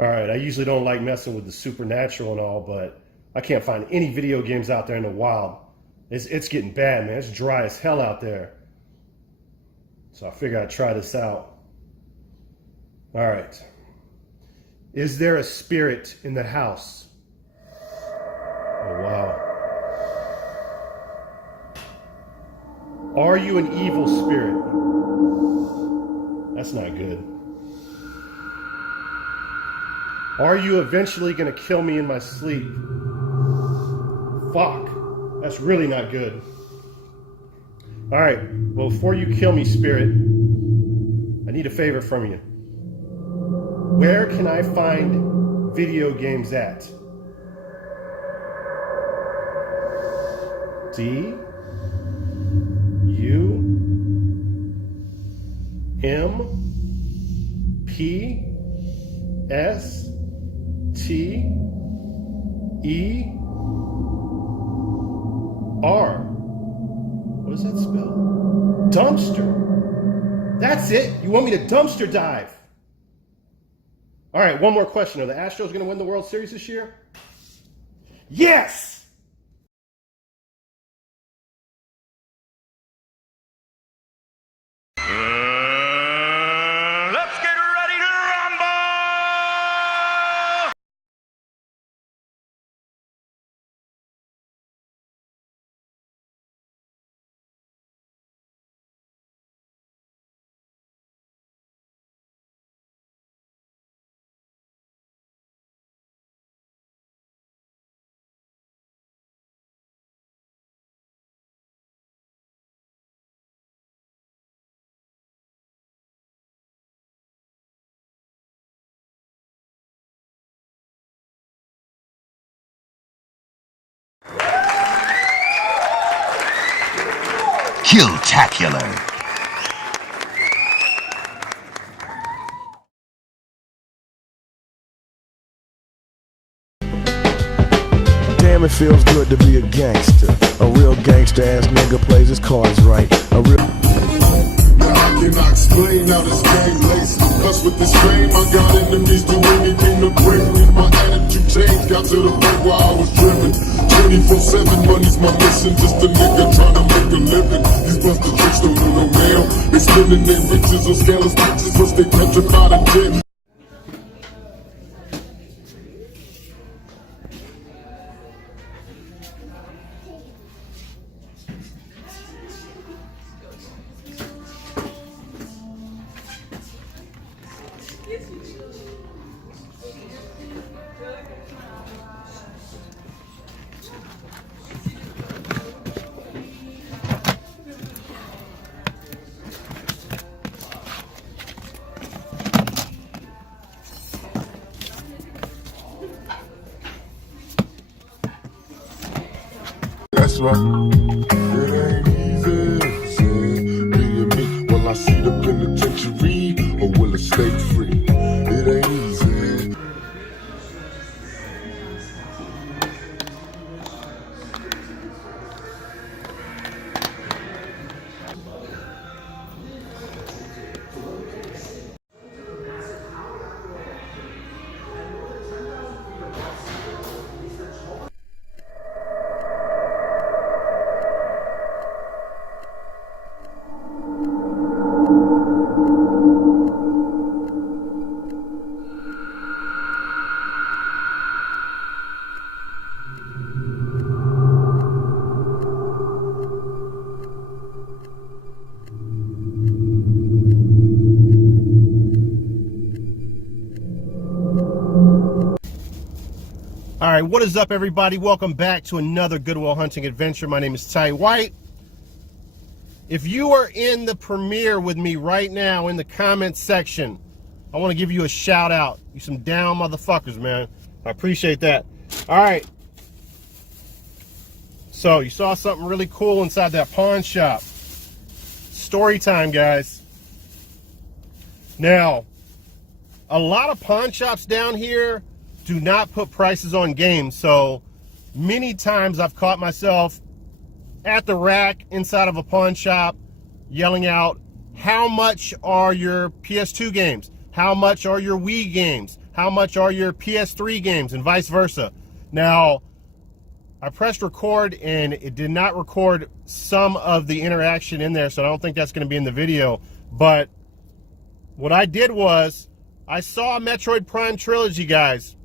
All right, I usually don't like messing with the supernatural and all, but I can't find any video games out there in the wild. It's getting bad, man. It's dry as hell out there. So I figured I'd try this out. All right. Is there a spirit in the house? Oh, wow. Are you an evil spirit? That's not good. Are you eventually going to kill me in my sleep? Fuck. That's really not good. All right. Well, before you kill me, spirit, I need a favor from you. Where can I find video games at? D U M P S T E R. What does that spell? Dumpster. That's it. You want me to dumpster dive? All right, one more question. Are the Astros going to win the World Series this year? Yes! Let's get ready to rumble! Kill-tacular. Damn, it feels good to be a gangster. A real gangster-ass nigga plays his cards right. A real... Now I cannot explain how this game lace. Plus with this fame, I got enemies do anything to break me. My attitude changed, got to the point where I was driven. 24/7, money's my mission. Just a nigga trying to make a living. These busted tricks don't do no mail. They spending their riches on scandalous bitches, plus they petrified in jail. That's right. It ain't easy, being me. Will I see the penitentiary or will it stay free? It ain't easy. All right, what is up, everybody? Welcome back to another Goodwill Hunting adventure. My name is Ty White. If you are in the premiere with me right now in the comments section, I want to give you a shout out. You some down motherfuckers, man. I appreciate that. All right. So you saw something really cool inside that pawn shop. Story time, guys. Now, a lot of pawn shops down here do not put prices on games, so many times I've caught myself at the rack inside of a pawn shop yelling out, how much are your PS2 games? How much are your Wii games? how much are your PS3 games, and vice versa. Now, I pressed record and it did not record some of the interaction in there, so I don't think that's going to be in the video. But what I did was, I saw a Metroid Prime Trilogy, guys.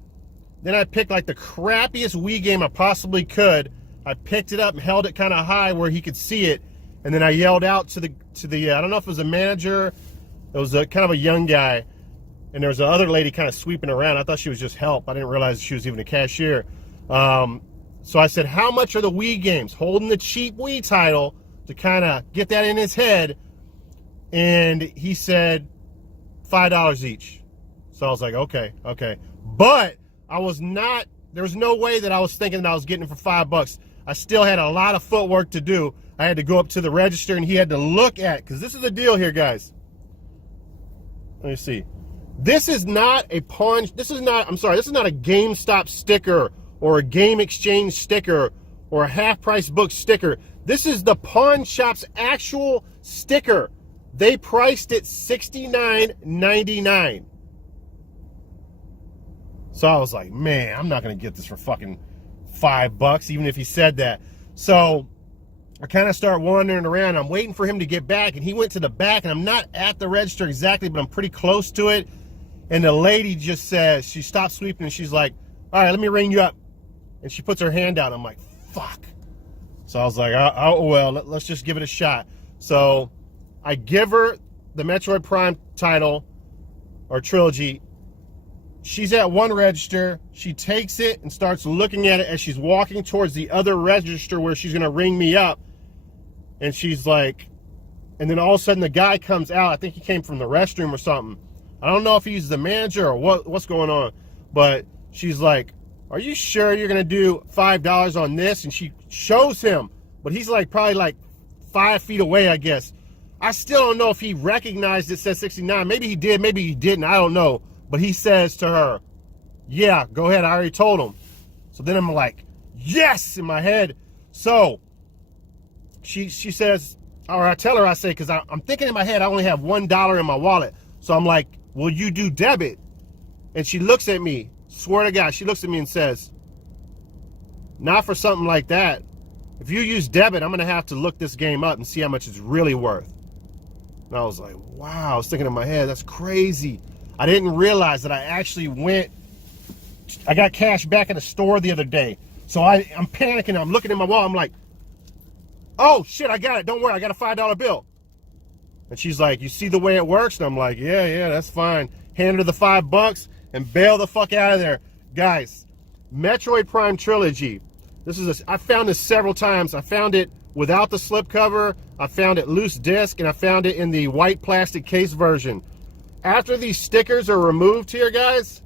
Then I picked like the crappiest Wii game I possibly could. I picked it up and held it kind of high where he could see it. And then I yelled out to the I don't know if it was a manager. It was kind of a young guy. And there was another lady kind of sweeping around. I thought she was just help. I didn't realize she was even a cashier. So I said, how much are the Wii games? Holding the cheap Wii title to kind of get that in his head. And he said $5 each. So I was like, okay. But I was not, there was no way that I was thinking that I was getting it for $5. I still had a lot of footwork to do. I had to go up to the register and he had to look at, because this is the deal here, guys. Let me see. This is not a pawn, this is not a GameStop sticker or a Game Exchange sticker or a half-price book sticker. This is the pawn shop's actual sticker. They priced it $69.99. So I was like, man, I'm not going to get this for fucking $5, even if he said that. So I kind of start wandering around. I'm waiting for him to get back, and he went to the back, and I'm not at the register exactly, but I'm pretty close to it. And the lady just says, she stops sweeping, and she's like, all right, let me ring you up. And she puts her hand out. I'm like, fuck. So I was like, oh well, let's just give it a shot. So I give her the Metroid Prime title or trilogy. She's at one register. She takes it and starts looking at it as she's walking towards the other register where she's going to ring me up. And she's like, and then all of a sudden the guy comes out. I think he came from the restroom or something. I don't know if he's the manager or what's going on. But she's like, are you sure you're going to do $5 on this? And she shows him. But he's like probably like 5 feet away, I guess. I still don't know if he recognized it says 69. Maybe he did, maybe he didn't. I don't know. But he says to her, yeah, go ahead. I already told him. So then I'm like, yes, in my head. So she says, or I tell her, I say, because I'm thinking in my head, I only have $1 in my wallet. So I'm like, will you do debit? And she looks at me. Swear to God, she looks at me and says, not for something like that. If you use debit, I'm going to have to look this game up and see how much it's really worth. And I was like, wow, I was thinking in my head, that's crazy. I didn't realize that I actually I got cash back in the store the other day. So I'm panicking. I'm looking at my wallet. I'm like, oh, shit, I got it. Don't worry. I got a $5 bill. And she's like, you see the way it works? And I'm like, yeah, that's fine. Hand her the $5 and bail the fuck out of there. Guys, Metroid Prime Trilogy. I found this several times. I found it without the slipcover. I found it loose disc, and I found it in the white plastic case version. After these stickers are removed here, guys,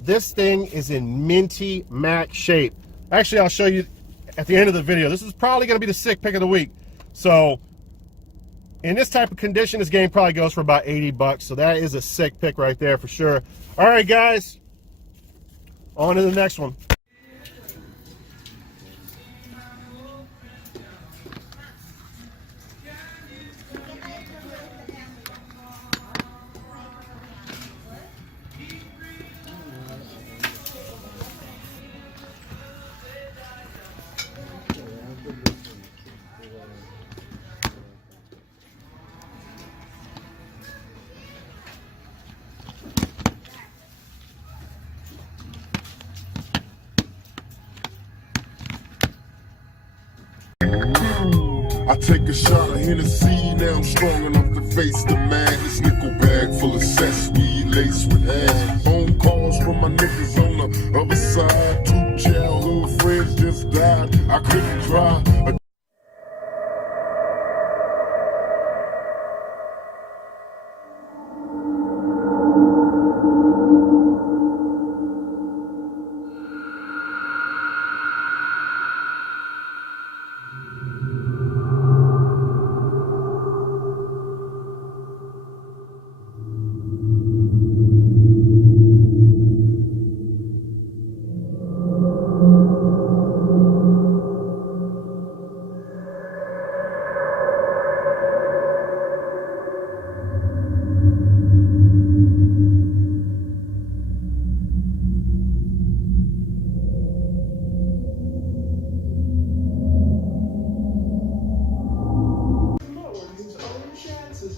this thing is in Minty Mack shape. Actually, I'll show you at the end of the video. This is probably going to be the sick pick of the week. So, in this type of condition, this game probably goes for about $80. So that is a sick pick right there for sure. All right, guys, on to the next one. I take a shot of Hennessy, now I'm strong enough to face the madness. Nickel bag full of sesame, laced with hash. Phone calls from my niggas on the other side. 2 childhood friends just died. I couldn't cry.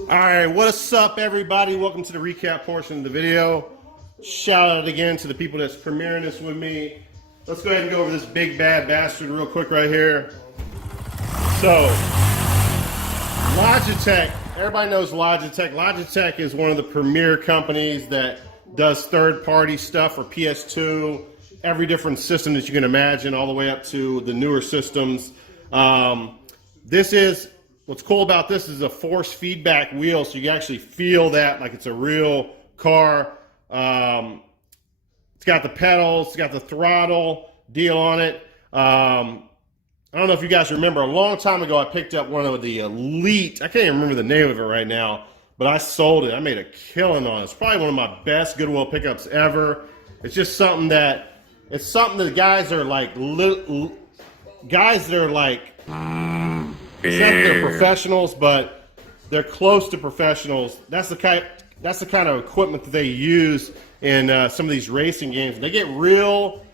Alright, what's up everybody? Welcome to the recap portion of the video. Shout out again to the people that's premiering this with me. Let's go ahead and go over this big bad bastard real quick right here. So, Logitech, everybody knows Logitech. Logitech is one of the premier companies that does third-party stuff for PS2, every different system that you can imagine, all the way up to the newer systems. What's cool about this is a force feedback wheel, so you can actually feel that like it's a real car. It's got the pedals, it's got the throttle deal on it. I don't know if you guys remember, a long time ago I picked up one of the Elite, I can't even remember the name of it right now, but I sold it. I made a killing on it. It's probably one of my best Goodwill pickups ever. It's just something that, guys are like, it's not that they're professionals, but they're close to professionals. That's the kind of equipment that they use in some of these racing games. They get real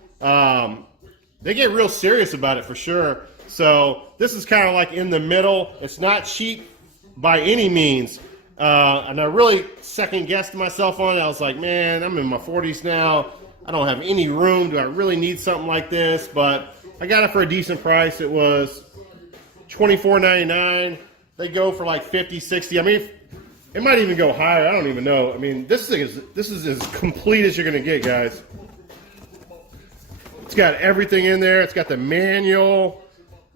serious about it for sure. So this is kind of like in the middle. It's not cheap by any means. And I really second guessed myself on it. I was like, man, I'm in my 40s now. I don't have any room. Do I really need something like this? But I got it for a decent price. It was $24.99. They go for like $50, $60. I mean, it might even go higher. I don't even know. I mean, this is as complete as you're gonna get, guys. It's got everything in there. It's got the manual.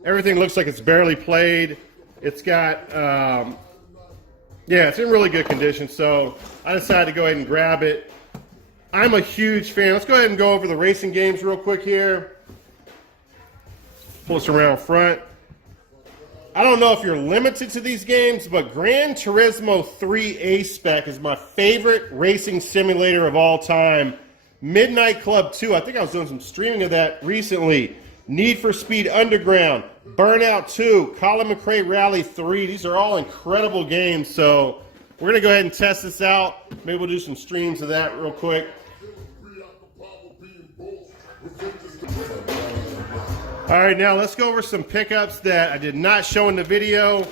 Everything looks like it's barely played. It's got, yeah, it's in really good condition. So I decided to go ahead and grab it. I'm a huge fan. Let's go ahead and go over the racing games real quick here. Pull this around front. I don't know if you're limited to these games, but Gran Turismo 3 A-Spec is my favorite racing simulator of all time. Midnight Club 2, I think I was doing some streaming of that recently. Need for Speed Underground, Burnout 2, Colin McRae Rally 3. These are all incredible games, so we're going to go ahead and test this out. Maybe we'll do some streams of that real quick. All right, now let's go over some pickups that I did not show in the video.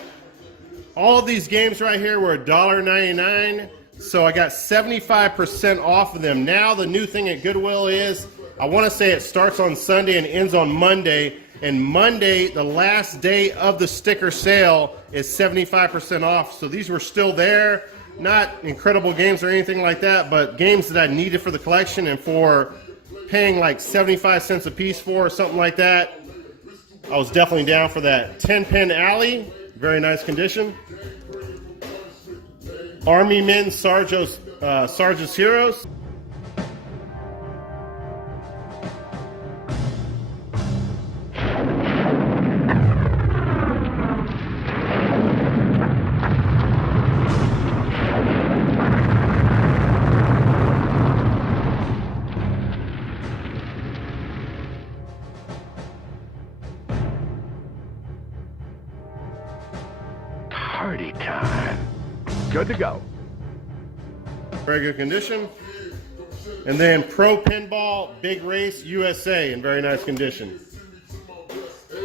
All of these games right here were $1.99, so I got 75% off of them. Now the new thing at Goodwill is, I want to say it starts on Sunday and ends on Monday, and Monday, the last day of the sticker sale, is 75% off. So these were still there, not incredible games or anything like that, but games that I needed for the collection and for paying like 75 cents a piece for or something like that. I was definitely down for that. 10-Pin Alley, very nice condition. Army Men Sarge's Heroes. Party time. Good to go. Very good condition. And then Pro Pinball Big Race USA in very nice condition.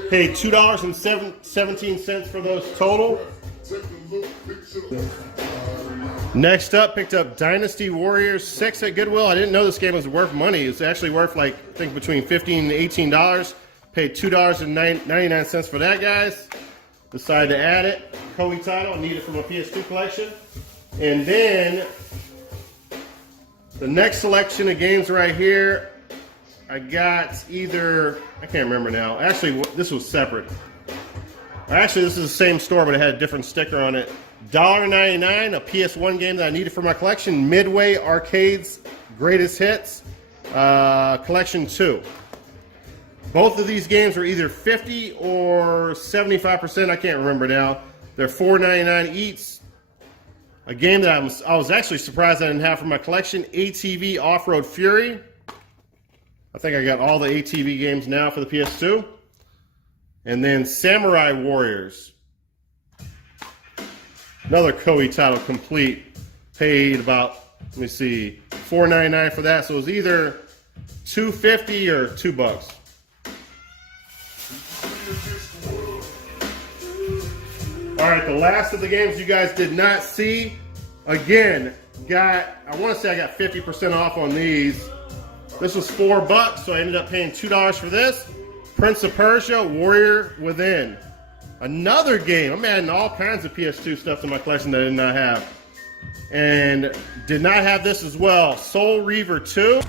Paid $2.17 for those total. Next up, picked up Dynasty Warriors 6 at Goodwill. I didn't know this game was worth money. It's actually worth like, I think between $15 and $18. Paid $2.99 for that, guys. Decided to add it. Koei title, I need it for my PS2 collection. And then the next selection of games right here, I got either, I can't remember now. Actually, this was separate. Actually, this is the same store, but it had a different sticker on it. $1.99, a PS1 game that I needed for my collection. Midway Arcade's Greatest Hits, Collection 2. Both of these games were either 50 or 75%. I can't remember now. They're $4.99 each. A game that I was actually surprised I didn't have for my collection. ATV Off-Road Fury. I think I got all the ATV games now for the PS2. And then Samurai Warriors. Another Koei title complete. Paid about, let me see, $4.99 for that. So it was either $2.50 or $2. All right, the last of the games you guys did not see. Again, I want to say I got 50% off on these. This was $4, so I ended up paying $2 for this. Prince of Persia, Warrior Within. Another game. I'm adding all kinds of PS2 stuff to my collection that I did not have. And did not have this as well. Soul Reaver 2.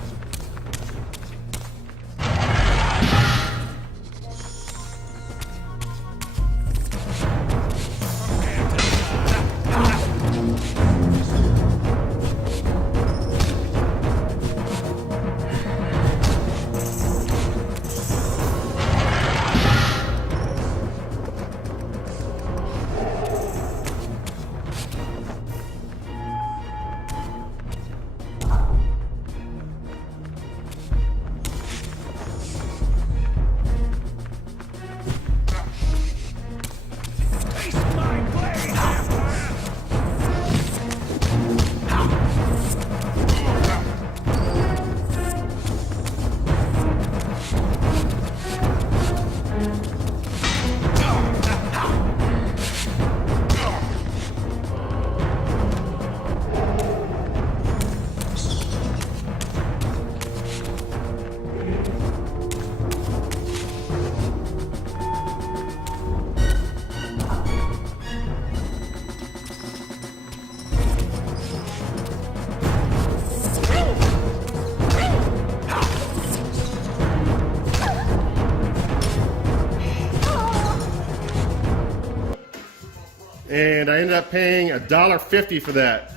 And I ended up paying $1.50 for that.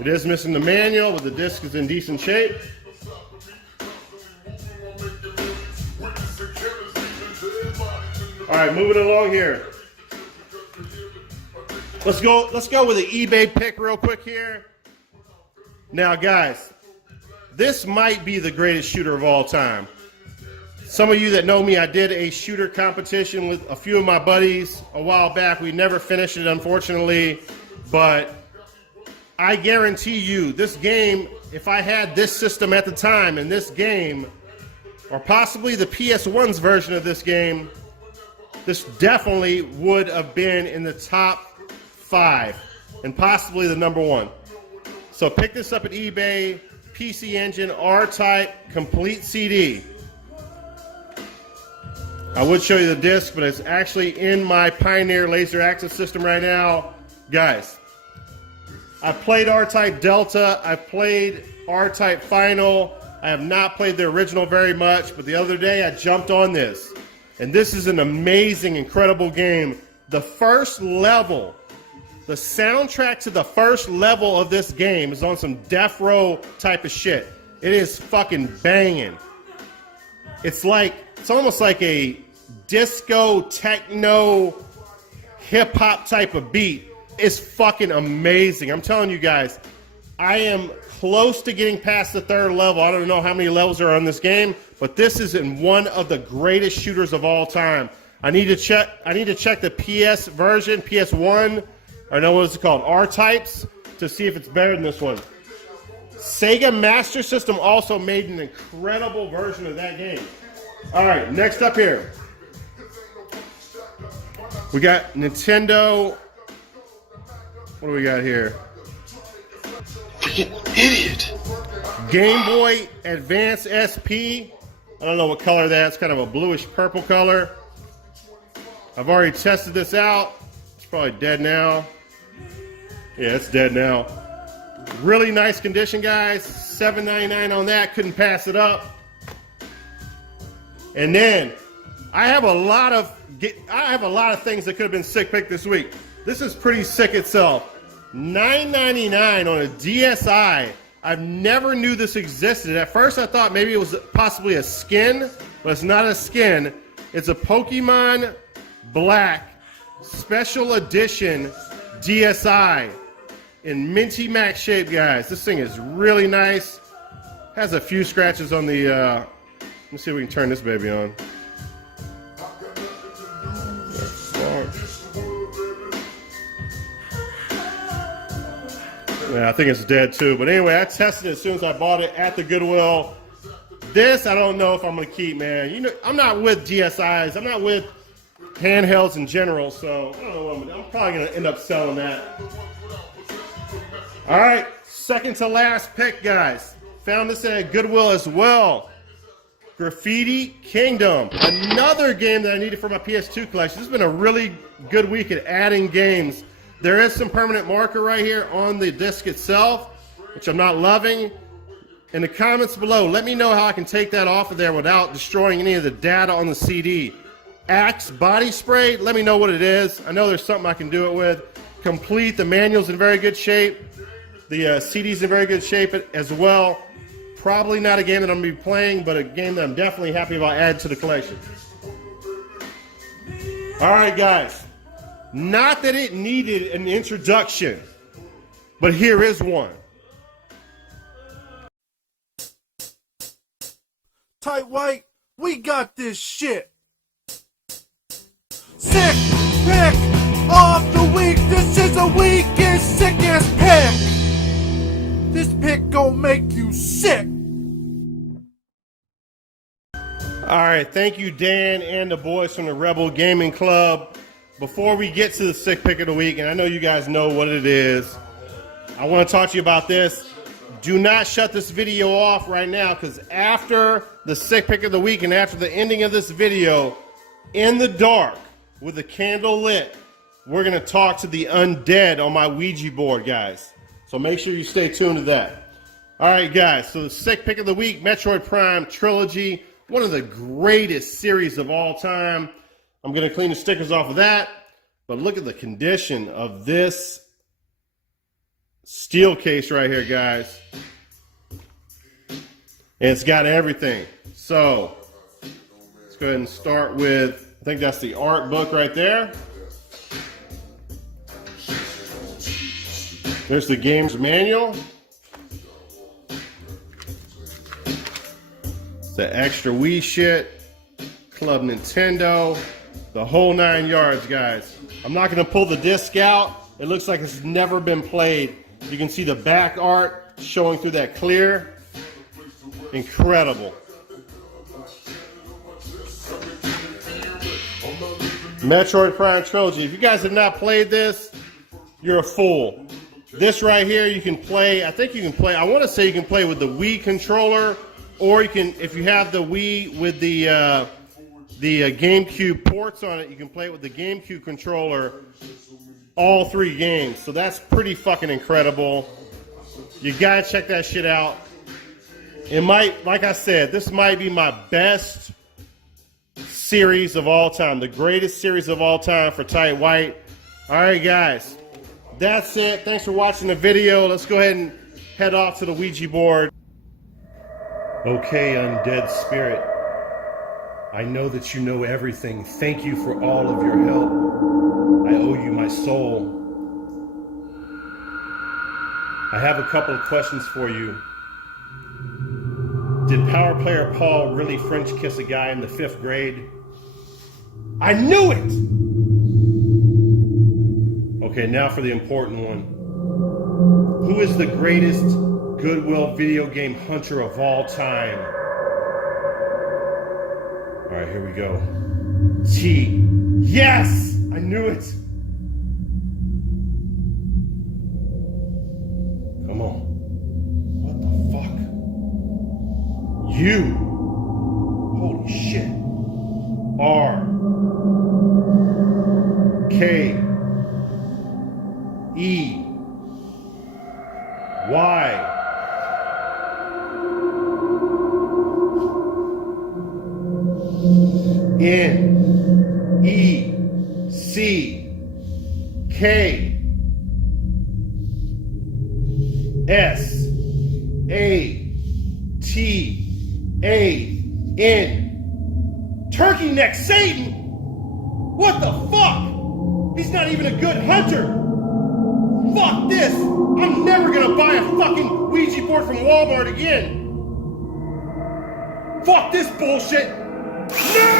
It is missing the manual, but the disc is in decent shape. All right, moving along here. Let's go with an eBay pick real quick here. Now, guys, this might be the greatest shooter of all time. Some of you that know me, I did a shooter competition with a few of my buddies a while back. We never finished it, unfortunately, but I guarantee you this game, if I had this system at the time and this game, or possibly the PS1's version of this game, this definitely would have been in the top 5 and possibly the number 1. So pick this up at eBay, PC Engine, R-Type, complete CD. I would show you the disc, but it's actually in my Pioneer laser access system right now. Guys, I played R-Type Delta, I've played R-Type Final. I have not played the original very much, but the other day I jumped on this. And this is an amazing, incredible game. The first level, the soundtrack to the first level of this game is on some Death Row type of shit. It is fucking banging. It's almost like a disco, techno, hip-hop type of beat. It's fucking amazing. I'm telling you guys, I am close to getting past the 3rd level. I don't know how many levels are on this game, but this is in one of the greatest shooters of all time. I need to check the PS version, PS1, I know what it's called, R-Types, to see if it's better than this one. Sega Master System also made an incredible version of that game. All right, next up here, we got Nintendo. What do we got here? Freaking idiot. Game Boy Advance SP. I don't know what color that's. Kind of a bluish purple color. I've already tested this out. It's probably dead now. Yeah, it's dead now. Really nice condition, guys. $7.99 on that. Couldn't pass it up. And then I have a lot of things that could have been sick pick this week. This is pretty sick itself. $9.99 on a DSi. I've never knew this existed. At first I thought maybe it was possibly a skin, but it's not a skin. It's a Pokemon Black Special Edition DSi in Minty Mack shape, guys. This thing is really nice. Has a few scratches on the, let me see if we can turn this baby on. Yeah, I think it's dead too. But anyway, I tested it as soon as I bought it at the Goodwill. This, I don't know if I'm going to keep, man. You know, I'm not with DSIs. I'm not with handhelds in general, so I don't know what I'm probably going to end up selling that. All right, second to last pick, guys. Found this at Goodwill as well. Graffiti Kingdom, another game that I needed for my PS2 collection. This has been a really good week at adding games. There is some permanent marker right here on the disc itself, which I'm not loving. In the comments below, let me know how I can take that off of there without destroying any of the data on the CD. Axe body spray, let me know what it is. I know there's something I can do it with. Complete, the manual's in very good shape. The CD's in very good shape as well. Probably not a game that I'm going to be playing, but a game that I'm definitely happy about adding to the collection. All right, guys. Not that it needed an introduction, but here is one. Tight White, we got this shit. Sick pick of the week. This is a weekend sickest pick. This pick gon' make you sick. All right, thank you, Dan and the boys from the Rebel Gaming Club. Before we get to the sick pick of the week, and I know you guys know what it is, I want to talk to you about this. Do not shut this video off right now, because after the sick pick of the week and after the ending of this video, in the dark, with the candle lit, we're going to talk to the undead on my Ouija board, guys. So make sure you stay tuned to that. All right, guys, so the sick pick of the week, Metroid Prime Trilogy, one of the greatest series of all time. I'm going to clean the stickers off of that, but look at the condition of this steel case right here, guys. And it's got everything. So let's go ahead and start with, I think that's the art book right there. There's the game's manual. The extra Wii shit. Club Nintendo. The whole 9 yards, guys. I'm not going to pull the disc out. It looks like it's never been played. You can see the back art showing through that clear. Incredible. Metroid Prime Trilogy. If you guys have not played this, you're a fool. This right here, you can play, I think you can play, I want to say you can play with the Wii controller, or you can, if you have the Wii with the GameCube ports on it, you can play it with the GameCube controller, all 3 games. So that's pretty fucking incredible. You gotta check that shit out. It might, like I said, this might be my best series of all time, the greatest series of all time for Tight White. All right, guys. That's it. Thanks for watching the video. Let's go ahead and head off to the Ouija board. Okay, undead spirit. I know that you know everything. Thank you for all of your help. I owe you my soul. I have a couple of questions for you. Did Power Player Paul really French kiss a guy in the 5th grade? I knew it! Okay, now for the important one. Who is the greatest Goodwill video game hunter of all time? All right, here we go. T. Yes! I knew it! Come on. What the fuck? You! Holy shit. R. K. E. Y. N. E. C. K. S. A. T. A. N. Turkey neck Satan! What the fuck? He's not even a good hunter! Fuck this! I'm never gonna buy a fucking Ouija board from Walmart again! Fuck this bullshit! No!